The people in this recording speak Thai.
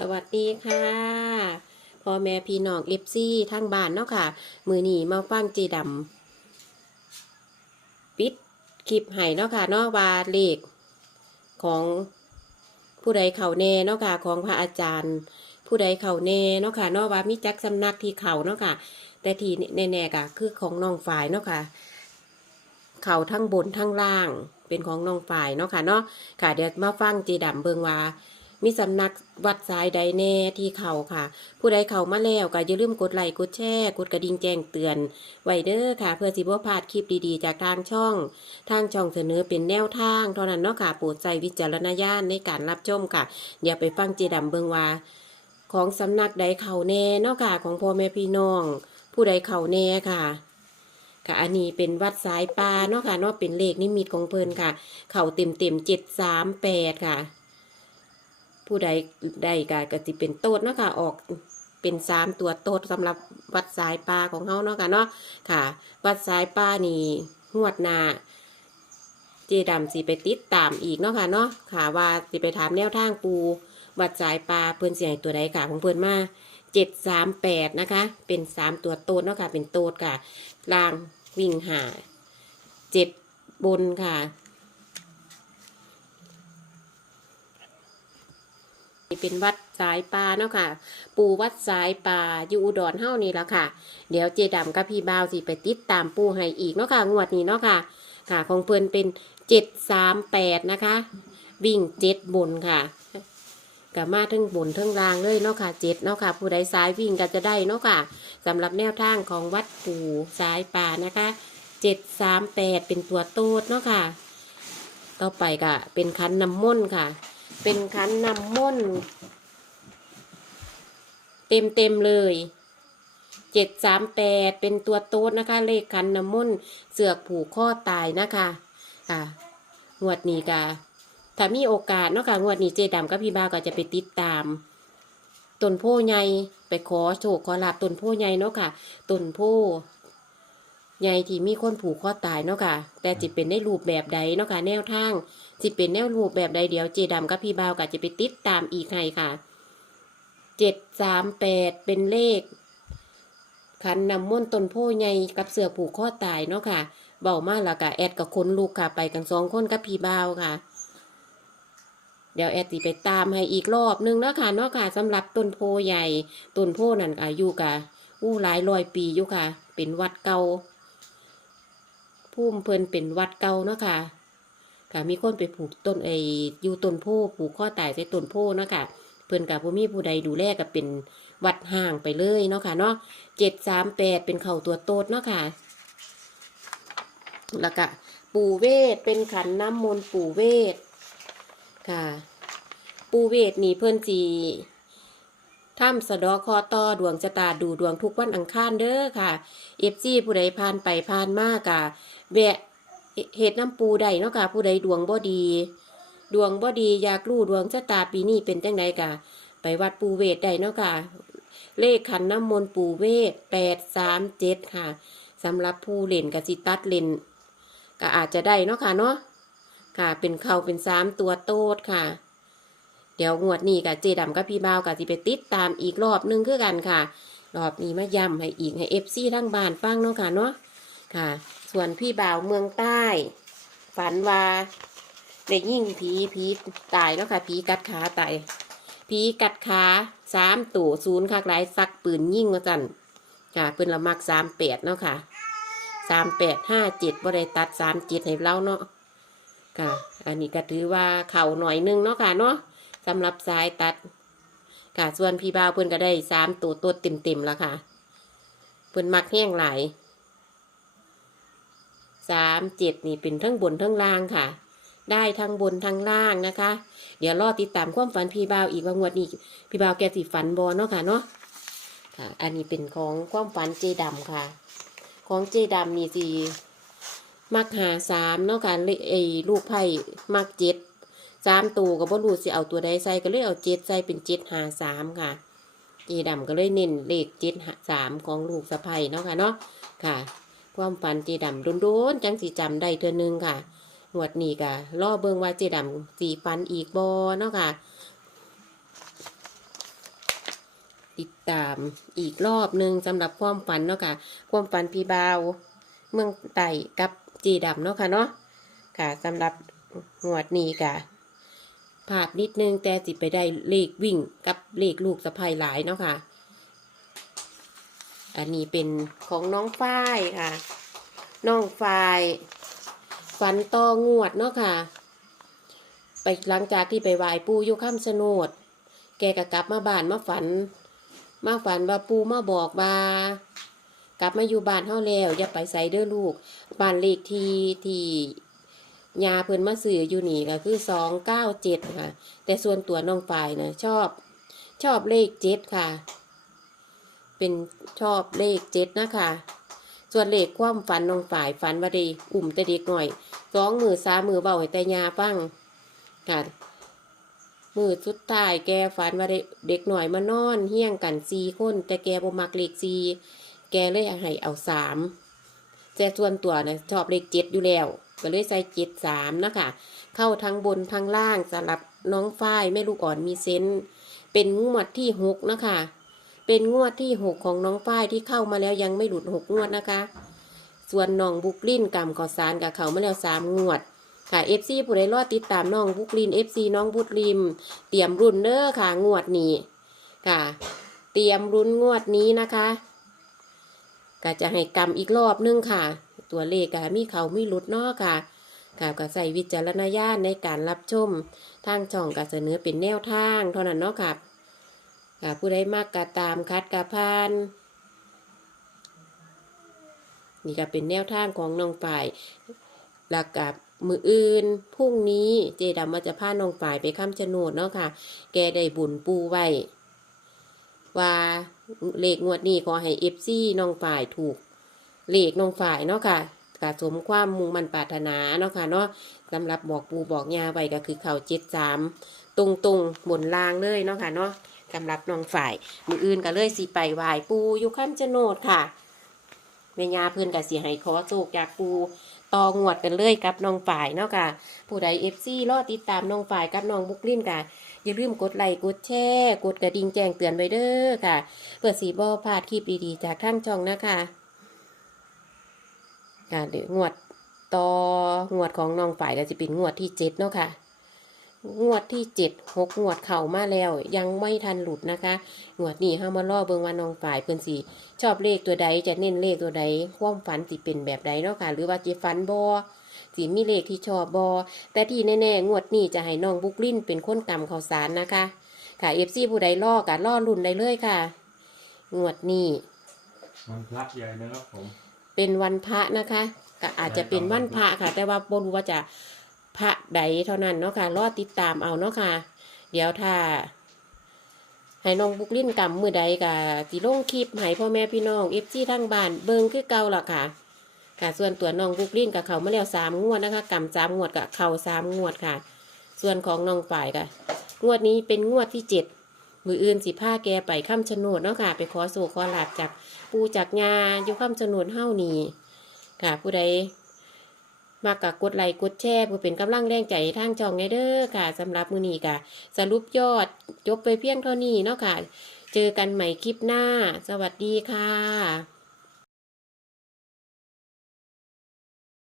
สวัสดีค่ะพ่อแม่พี่น้องเอฟซีทั้งบ้านเนาะค่ะ มือหนีมาฟังเจดำปิดคลิปให้เนาะค่ะเนาะว่าเลขของผู้ใดเข่าแน่เนาะค่ะของพระอาจารย์ ผู้ใดเข่าแน่เนาะค่ะเนาะว่ามีจักสำนักที่เข่าเนาะค่ะ แต่ทีแน่ๆก็คือของน้องฝ่ายเนาะค่ะเข่าทั้งบนทั้งล่างเป็นของน้องฝ่ายเนาะค่ะเนาะค่ะเดี๋ยวมาฟังเจดำเบิงว่า มีสำนักวัดสายใดแน่ที่เขาค่ะ ผู้ใดเขามาแล้วก็อย่าลืมกดไลค์กดแชร์กดกระดิ่งแจ้งเตือนไว้เด้อค่ะ เพื่อสิบ่พลาดคลิปดีๆ จากทางช่อง ทางช่องเสนอเป็นแนวทางเท่านั้นเนาะค่ะโปรดใส่วิจารณญาณในการรับชมค่ะ เดี๋ยวไปฟังเจดํเบิงว่าของสำนักใดเขาแน่เนาะค่ะของพ่อแม่พี่น้อง ผู้ใดเขาแน่ค่ะค่ะอันนี้เป็นวัดสายปลาเนาะค่ะเนาะเป็นเลขนิมิตของเพลินค่ะ เข่าเต็มเต็มเจ็ดสามแปดค่ะ ผู้ใดใดก็ก็สิเป็นโตดเนาะค่ะออกเป็นสามตัวโตดสำหรับวัดสายปลาของเขาเนาะค่ะเนาะค่ะ วัดสายปลานี่หวดหนาเจดำสิไปติดตามอีกเนาะค่ะเนาะค่ะว่าสิไปถามแนวทางปูวัดสายปลาเพิ่นเสียงตัวใดค่ะของเพิ่นมาเจ็ดสามแปดนะคะ เป็นสามตัวโตดเนาะค่ะเป็นโตดค่ะล่างวิ่งหาเจ็ดบนค่ะ นี่เป็นวัดสายปลาเนาะค่ะ ปูวัดสายปลาอยู่อุดรเฮ้านี่ละค่ะ เดี๋ยวเจดำกับพี่บ่าวสิไปติดตามปูให้อีกเนาะค่ะงวดนี้เนาะค่ะค่ะ ของเพิ่นเป็นเจ็ดสามแปดนะคะ วิ่งเจ็ดบนค่ะกับมาทั้งบนทั้งล่างเลยเนาะค่ะเจ็ดเนาะค่ะ ผู้ใดสายวิ่งก็จะได้เนาะค่ะสำหรับแนวทางของวัดปูสายป่านะคะเจ็ดสามแปดเป็นตัวโต๊ดเนาะค่ะ ต่อไปก็เป็นคันน้ำมนต์ค่ะ เป็นคันน้ำมนต์เต็มเต็มๆเลยเจ็ดสามแปดเป็นตัวโต๊ดนะคะ เลขคันน้ำมนต์เสือกผูกข้อตายนะคะค่ะงวดนี้กะถ้ามีโอกาสเนาะค่ะงวดนี้เจดำกับพี่บ่าวก็จะไปติดตามต้นโพใหญ่ไปขอโชคขอลาบต้นโพใหญ่เนาะค่ะต้นโพ ใหญ่ที่มีคนผูกข้อตายเนาะค่ะ แต่จะเป็นในรูปแบบใดเนาะค่ะ แนวทางสิเป็นแนวรูปแบบใดเดี๋ยวเจดำกับพี่บ่าวก็จะไปติดตามอีกให้ค่ะเจ็ดสามแปดเป็นเลขขันนำม่วนต้นโพใหญ่กับเสือผูกข้อตายเนาะค่ะ เบามาแล้วก็แอดกับคนลูกค่ะ ไปกันสองคนกับพี่บ่าวค่ะ เดี๋ยวแอดสิไปตามให้อีกรอบนึงเนาะค่ะเนาะค่ะสำหรับต้นโพใหญ่ต้นโพนั่นอายุกะอู้หลายร้อยปีอยู่ค่ะ เป็นวัดเก่า พุ่มเพิ่นเป็นวัดเก่าเนาะค่ะค่ะมีคนไปผูกต้นไออยู่ต้นโพผูกข้อตายใส่ต้นโพเนาะค่ะเพิ่นกับผู้มีผู้ใดดูแลก็เป็นวัดห่างไปเลยเนาะค่ะเนาะเจ็ดสามแปดเป็นเข่าตัวโตดเนาะค่ะ แล้วก็ปู่เวทเป็นขันน้ำมนต์ปู่เวทค่ะ ปู่เวทนี่เพิ่นสี ถ้ำสะดอคอต่อดวงชะตาดูดวงทุกวันอังคารเด้อค่ะเอฟซีผู้ใดผ่านไปผ่านมากะแวะเฮ็ดน้ำปูได้เนาะค่ะ ผู้ใดดวงบ่ดี ดวงบ่ดีอยากรู้ดวงชะตาปีนี้เป็นจังไดกะไปวัดปูเวทได้เนาะค่ะ เลขขันน้ำมนต์ปูเวทแปดสามเจ็ดค่ะสำหรับผู้เล่นกับสิตัดเล่นก็อาจจะได้เนาะค่ะเนาะค่ะ เป็นเขาเป็นสามตัวโตดค่ะ เดี๋ยวงวดนี้กับเจดำกับพี่บ่าวกับสิไปติดตามอีกรอบหนึงคือกันค่ะ รอบนี้มาย้ำให้อีกให้เอฟซีทั้งบ้านฟังเนาะค่ะเนาะค่ะ ส่วนพี่บ่าวเมืองใต้ ฝันว่าเด็กยิ่งผีผีตายเนาะค่ะผีกัดขาตายผีกัดขาสามตู่ศูนย์คักหลายซักปืนยิ่งมาจันค่ะปืนละมักสามแปดเนาะค่ะสามแปดห้าเจ็ดบ่ได้ตัดสามเจ็ดให้เราเนาะค่ะ อันนี้ก็ถือว่าเข่าหน่อยนึงเนาะค่ะเนาะ สำหรับสายตัดค่ะส่วนพี่บ่าวเพิ่อนก็ได้สามตัวตัวเต็มแล้วค่ะ เพิ่อนมักแห้งหลายสามเจ็ดนี่เป็นทั้งบนทั้งล่างค่ะ ได้ทั้งบนทั้งล่างนะคะ เดี๋ยวรอติดตามความฝันพี่บ่าวอีกว่างวดนี้พี่บ่าวแกสิฝันบอเนาะค่ะเนาะค่ะอันนี้เป็นของความฝันเจดำค่ะ ของเจดำนี่สิมักหาสามเนาะค่ะไอ้ลูกไผ่มักเจ็ด สามตัวก็บ่รู้สิเอาตัวใดใส่ก็เลยเอาเจ็ดใส่เป็นเจ็ดหาสามค่ะเจดำก็เลยเน้นเลขเจ็ดสามของลูกสะใภ้เนาะค่ะเนาะค่ะ ความฝันเจดำโดนๆจังสีจำได้เทื่อนึงค่ะงวดนี้ก็ล่อเบิงว่าเจดำสีฟันอีกบอเนาะค่ะ ติดตามอีกรอบหนึ่งสำหรับความฝันเนาะค่ะ ความฝันพี่บาว เมืองไต่กับจีดำเนาะค่ะเนาะค่ะสำหรับหวดนี้ค่ะพลาดนิดนึงแต่จิไปได้เลขวิ่งกับเลขลูกสะพายหลายเนาะค่ะ อันนี้เป็นของน้องฝ้ายค่ะ น้องฝ้ายฝันต่องวดเนาะค่ะ ไปหลังจากที่ไปไหว้ปู่อยู่ข้ามสนด แกก็กลับมาบ้านมาฝัน มาฝันว่าปู่มาบอกว่ากลับมาอยู่บ้านเฮาแล้วอย่าไปใส่เด้อลูกบ้านเลขที่ที่ ยาเพิ่นมาซื้ออยู่นี่ก็คือสองเก้าเจ็ดค่ะ แต่ส่วนตัวน้องฝ่ายนะชอบ ชอบเลขเจ็ดค่ะ เป็นชอบเลขเจ็ดนะคะส่วนเลขความฝันน้องฝ่ายฝันว่าดีอุ่มแต่เด็กหน่อยสองมือสามมือเบาให้แต่ยาฟังค่ะมือสุดท้ายแกฝันว่าเด็กหน่อยมานอนเฮี้ยงกันสี่คนแต่แกบ่มักเลขสี่แกเลยให้เอาสามแต่ส่วนตัวนะชอบเลขเจ็ดอยู่แล้ว ก็เลยใส่เจ็ดสามนะคะ เข้าทั้งบนทั้งล่างสำหรับน้องฝ้ายแม่ลูกอ่อนมีเซนเป็นงวดที่หกนะคะ เป็นงวดที่หกของน้องฝ้ายที่เข้ามาแล้วยังไม่หลุดหกงวดนะคะ ส่วนน้องบุกลินกำขอสารกับเขามาแล้วสามงวดค่ะเอฟซีผู้ใดรอดติดตามน้องบุกลินเอฟซีน้องบุตริม เตรียมรุ่นเด้อค่ะงวดนี้ค่ะ เตรียมรุ่นงวดนี้นะคะ ก็จะให้กำอีกรอบนึงค่ะ ตัวเลขก็มีเขามีหลุดเนาะค่ะค่ะก็ใส่วิจารณญาณในการรับชม ทางช่องก็เสนอเป็นแนวทางเท่านั้นเนาะค่ะค่ะผู้ใดมากกะตามคัดกะพานนี่ก็เป็นแนวทางของน้องฝ่ายแล้วกับมืออื่นพรุ่งนี้เจดำมาจะพาน้องฝ่ายไปค้ำชนดเนาะค่ะ แกได้บุญปูไว้ว่าเลขงวดนี้ขอให้เอฟซีน้องฝ่ายถูก เลขน้องฝ่ายเนาะค่ะกะสมความมุ่งมั่นปรารถนาเนาะค่ะเนาะสำหรับบอกปูบอกยาไว้ก็คือเข่าเจ็ดสามตรงตรงบนล่างเลยเนาะค่ะเนาะสำหรับน้องฝ่ายมืออื่นก็เลยสิไปไหว้ปูอยู่ข้ามชะโนดค่ะแม่ยาเพื่อนก็สิให้ขอโศกจากปูต่องวดกันเลยกับน้องฝ่ายเนาะค่ะผู้ใดเอฟซีรอติดตามน้องฝ่ายกับน้องบุกลิ้นค่ะอย่าลืมกดไลค์กดแชร์กดกระดิ่งแจ้งเตือนไว้เด้อค่ะ เพื่อสีบอพลาดคลิปดีๆจากทางช่องนะคะ ค่ะเดี๋ยวงวดต่องวดของน้องฝ่ายก็จะเป็นงวดที่เจ็ดเนาะค่ะงวดที่เจ็ดหกงวดเข่ามาแล้ว ยังไม่ทันหลุดนะคะงวดนี้ห้ามาล่อเบิงว่าน้องฝ่ายเพิ่อนสีชอบเลขตัวใดจะเน้นเลขตัวใดความฝันสิเป็นแบบใดเนาะค่ะ หรือว่าจะฝันบอสีมีเลขที่ชอบบอแต่ที่แน่ๆงวดนี้จะให้น้องบุกลิ้นเป็นคนกำข่าวสารนะคะ ค่ะเอฟซีผู้ใดล่อกะล่อรุ่นได้เลยค่ะ งวดนี้มันพระใหญ่นะครับผม เป็นวันพระนะคะก็อาจจะเป็นวันพระค่ะ แต่ว่าบรู้ว่าจะพระใดเท่านั้นเนาะค่ะรอติดตามเอาเนาะค่ะ เดี๋ยวถ้าให้น้องบุกลินกำมือใดกะสิลงคลิปให้พ่อแม่พี่น้องเอฟซีทั้งบ้านเบิงคือเก่าล่ะค่ะค่ะ ส่วนตัวน้องบุกลินกับเขามาแล้วสามงวดนะคะกำสามงวดกับเขาสามงวดค่ะ ส่วนของน้องฝ่ายค่ะงวดนี้เป็นงวดที่เจ็ดมืออื่นสิผ้าแกไปข้ามชะโนดเนาะค่ะ ไปขอสู่ขอหลาบจาก ปูจากยาอยู่ข้ามชะโนเฮ้านี่ค่ะผู้ใดมากกกดไลค์กดแชร์เพื่อเป็นกำลังแรงใจทางจองไงเด้อค่ะสำหรับมือนี้ค่ะสรุปยอดจบไปเพียงเท่านี้เนาะค่ะ เจอกันใหม่คลิปหน้า สวัสดีค่ะ